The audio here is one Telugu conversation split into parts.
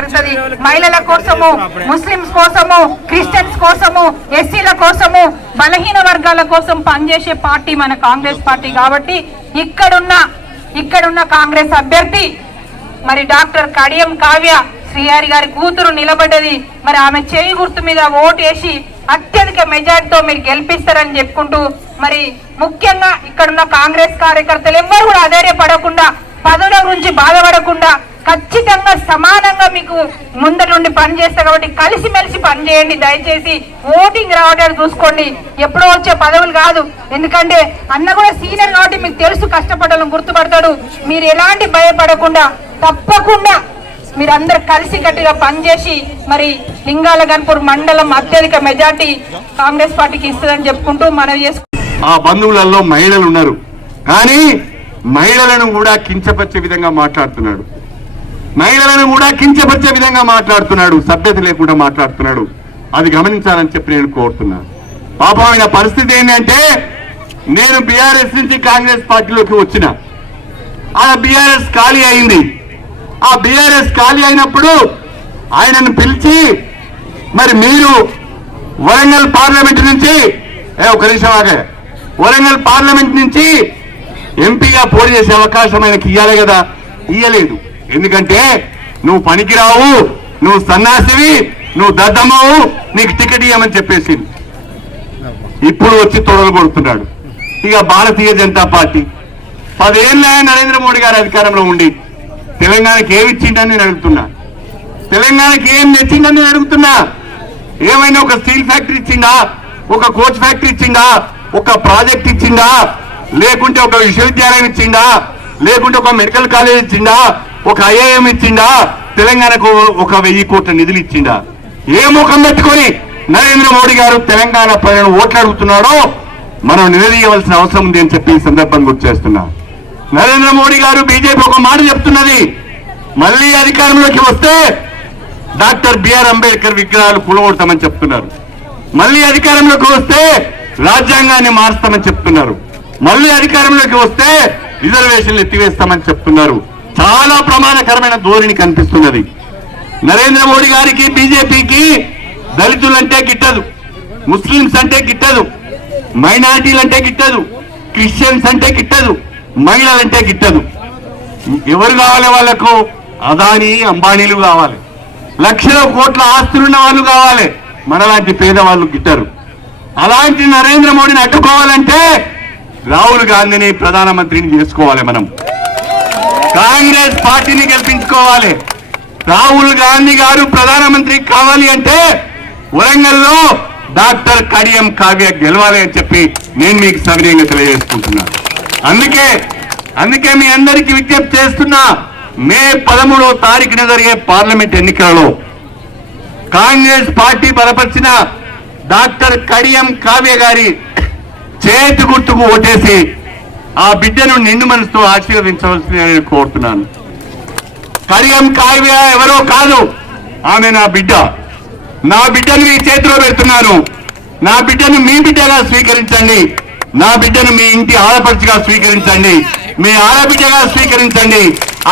జరుగుతుంది. మహిళల కోసము, ముస్లింస్ కోసము, క్రిస్టియన్స్ కోసము, ఎస్సీల కోసము, బలహీన వర్గాల కోసం పనిచేసే పార్టీ మన కాంగ్రెస్ పార్టీ. కాబట్టి ఇక్కడున్న కాంగ్రెస్ అభ్యర్థి మరి డాక్టర్ కడియం కావ్య శ్రీహరి గారి కూతురు నిలబడ్డది. మరి ఆమె చేయి గుర్తు మీద ఓటు వేసి అత్యధిక మెజార్టీతో మీరు గెలిపిస్తారని చెప్పుకుంటూ, మరి ముఖ్యంగా ఇక్కడున్న కాంగ్రెస్ కార్యకర్తలు ఎవ్వరు కూడా అధైర్యపడకుండా, పదవుల గురించి బాధపడకుండా ఖచ్చితంగా సమానంగా మీకు ముందరుండి పనిచేస్తారు. కాబట్టి కలిసిమెలిసి పనిచేయండి. దయచేసి ఓటింగ్ రావడానికి చూసుకోండి. ఎప్పుడో వచ్చే పదవులు కాదు. ఎందుకంటే అన్న కూడా సీనియర్ కాబట్టి మీకు తెలుసు, కష్టపడాలని గుర్తుపడతాడు. మీరు ఎలాంటి భయపడకుండా తప్పకుండా మీరందరూ కలిసి గట్టిగా పనిచేసి మరి లింగాల గన్పూర్ మండలం అత్యధిక మెజార్టీ కాంగ్రెస్ పార్టీకి ఇస్తుందని చెప్పుకుంటూ మనవి చేసుకుంటాం. ఆ బంధువులలో మహిళలు ఉన్నారు, కానీ మహిళలను కూడా కించపరిచే విధంగా మాట్లాడుతున్నాడు. సభ్యత లేకుండా మాట్లాడుతున్నాడు. అది గమనించాలని చెప్పి నేను కోరుతున్నాను. పాపం ఆయన పరిస్థితి ఏంటంటే, నేను బీఆర్ఎస్ నుంచి కాంగ్రెస్ పార్టీలోకి వచ్చిన, ఆ బీఆర్ఎస్ ఖాళీ అయింది. ఆ బీఆర్ఎస్ ఖాళీ అయినప్పుడు ఆయనను పిలిచి, మరి మీరు వరంగల్ పార్లమెంట్ నుంచి వరంగల్ పార్లమెంట్ నుంచి ఎంపీగా పోటీ చేసే అవకాశం ఆయనకి ఇవ్వాలి కదా, ఇయ్యలేదు. ఎందుకంటే నువ్వు పనికిరావు, నువ్వు సన్నాసివి, నువ్వు దద్దమ్మవు, నీకు టికెట్ ఇవ్వమని చెప్పేసి ఇప్పుడు వచ్చి తొడలు కొడుతున్నాడు. ఇక భారతీయ జనతా పార్టీ 10 ఏళ్ళ నరేంద్ర మోడీ గారి అధికారంలో ఉండి తెలంగాణకి ఏమి ఇచ్చిండని నేను అడుగుతున్నా. తెలంగాణకి ఏం తెచ్చిండని నేను అడుగుతున్నా. ఏమైనా ఒక స్టీల్ ఫ్యాక్టరీ ఇచ్చిందా, ఒక కోచ్ ఫ్యాక్టరీ ఇచ్చిందా, ఒక ప్రాజెక్ట్ ఇచ్చిందా, లేకుంటే ఒక విశ్వవిద్యాలయం ఇచ్చిందా, లేకుంటే ఒక మెడికల్ కాలేజ్ ఇచ్చిందా, ఒక ఐఐఎం ఇచ్చిందా, తెలంగాణకు ఒక 1000 కోట్ల నిధులు ఇచ్చిందా? ఏ ముఖం పెట్టుకొని నరేంద్ర మోడీ గారు తెలంగాణ ప్రజలను ఓట్లు అడుగుతున్నాడో మనం నిలదీయవలసిన అవసరం ఉంది అని చెప్పి ఈ సందర్భంగా గుర్తు చేస్తున్నా. నరేంద్ర మోడీ గారు బీజేపీ ఒక మాట చెప్తున్నది, మళ్ళీ అధికారంలోకి వస్తే డాక్టర్ బిఆర్ అంబేద్కర్ విగ్రహాలు కూలగొడతామని చెప్తున్నారు. మళ్ళీ అధికారంలోకి వస్తే రాజ్యాంగాన్ని మారుస్తామని చెప్తున్నారు. మళ్ళీ అధికారంలోకి వస్తే రిజర్వేషన్లు ఎత్తివేస్తామని చెప్తున్నారు. చాలా ప్రమాదకరమైన ధోరణి కనిపిస్తున్నది. నరేంద్ర మోడీ గారికి, బీజేపీకి దళితులంటే గిట్టదు, ముస్లింస్ అంటే గిట్టదు, మైనారిటీలంటే గిట్టదు, క్రిస్టియన్స్ అంటే గిట్టదు, మహిళలంటే గిట్టదు. ఎవరు కావాలి వాళ్లకు? అదానీ అంబానీలు కావాలి, లక్షల కోట్ల ఆస్తులున్న వాళ్ళు కావాలి, మనలాంటి పేదవాళ్ళు గిట్టరు. అలాంటి నరేంద్ర మోడీని అడ్డుకోవాలంటే రాహుల్ గాంధీని ప్రధానమంత్రిని చేసుకోవాలి. మనం కాంగ్రెస్ పార్టీని గెలిపించుకోవాలి. రాహుల్ గాంధీ గారు ప్రధానమంత్రి కావాలి అంటే వరంగల్లో డాక్టర్ కడియం కావ్య గెలవాలి అని చెప్పి నేను మీకు సవినయంగా తెలియజేసుకుంటున్నాను. అందుకే మీ అందరికీ విజ్ఞప్తి చేస్తున్నా, మే 13వ తారీఖున జరిగే పార్లమెంట్ ఎన్నికలలో కాంగ్రెస్ పార్టీ బలపరిచిన డాక్టర్ కడియం కావ్య గారి చేతి గుర్తుకు ఓటేసి ఆ బిడ్డను నిండు మనసుతో ఆశీర్వదించవలసింది నేను కోరుతున్నాను. కడియం కావ్య ఎవరో కాదు, ఆమె నా బిడ్డ. నా బిడ్డను మీ చేతిలో పెడుతున్నాను. నా బిడ్డను మీ బిడ్డగా స్వీకరించండి. నా బిడ్డను మీ ఇంటి ఆడపడుచుగా స్వీకరించండి, మీ ఆడబిడ్డగా స్వీకరించండి.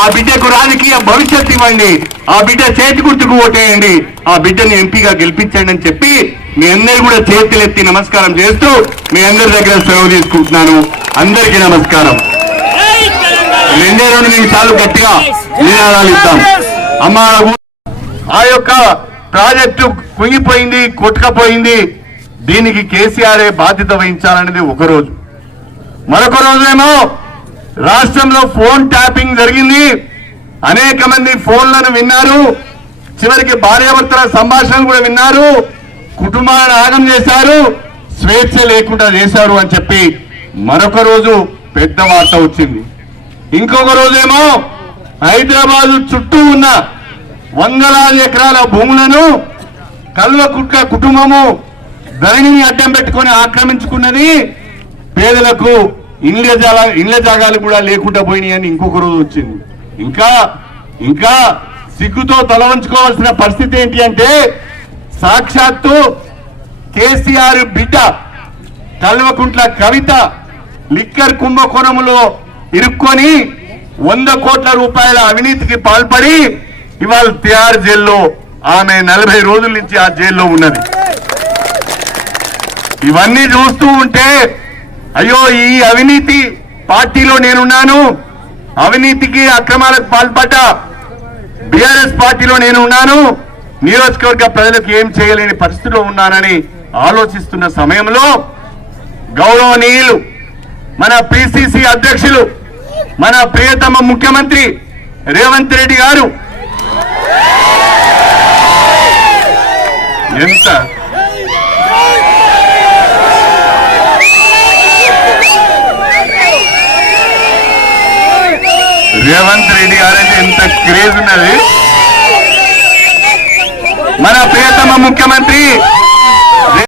ఆ బిడ్డకు రాజకీయ భవిష్యత్తు ఇవ్వండి. ఆ బిడ్డ చేతి గుర్తుకు ఓటేయండి. ఆ బిడ్డను ఎంపీగా గెలిపించండి అని చెప్పి మీ అందరూ కూడా చేతులెత్తి నమస్కారం చేస్తూ మీ అందరి దగ్గర సెలవు తీసుకుంటున్నాను. అందరికీ నమస్కారం. 2 నిమిషాలు గట్టిగా నినాదాలు ఇద్దాం. అమ్మ, ఆ యొక్క ప్రాజెక్టు కుంగిపోయింది, కొట్టుకపోయింది, దీనికి కేసీఆర్ఏ బాధ్యత వహించాలనేది ఒక రోజు. మరొక రోజేమో రాష్ట్రంలో ఫోన్ ట్యాపింగ్ జరిగింది, అనేక మంది ఫోన్లను విన్నారు, చివరికి భార్యాభర్తల సంభాషణలు కూడా విన్నారు, కుటుంబాలను ఆగం చేశారు, స్వేచ్ఛ లేకుండా చేశారు అని చెప్పి మరొక రోజు పెద్ద వార్త వచ్చింది. ఇంకొక రోజేమో హైదరాబాద్ చుట్టూ ఉన్న వందలాది ఎకరాల భూములను కల్వకుట్ల కుటుంబము ధరణిని అడ్డం పెట్టుకొని ఆక్రమించుకున్నది, పేదలకు ఇండ్ల జాగాలు కూడా లేకుండా పోయినాయి అని ఇంకొక రోజు వచ్చింది. ఇంకా సిగ్గుతో తల వంచుకోవాల్సిన పరిస్థితి ఏంటి అంటే, సాక్షాత్తు కేసీఆర్ బిడ్డ కల్వకుంట్ల కవిత లిక్కర్ కుంభకోణంలో ఇరుక్కొని 100 కోట్ల రూపాయల అవినీతికి పాల్పడి ఇవాళ తిహార్ జైల్లో ఆమె 40 రోజుల నుంచి ఆ జైల్లో ఉన్నది. ఇవన్నీ చూస్తూ ఉంటే అయ్యో ఈ అవినీతి పార్టీలో నేనున్నాను, అవినీతికి అక్రమాలకు పాల్పడ్డ బీఆర్ఎస్ పార్టీలో నేను ఉన్నాను, నియోజకవర్గ ప్రజలకు ఏం చేయలేని పరిస్థితిలో ఉన్నానని ఆలోచిస్తున్న సమయంలో గౌరవనీయులు మన పిసిసి అధ్యక్షులు మన ప్రియతమ ముఖ్యమంత్రి రేవంత్ రెడ్డి గారు ఎంత రేవంత్ రెడ్డి గారంటే ఎంత క్రేజ్ ఉన్నది. మన ప్రియతమ ముఖ్యమంత్రి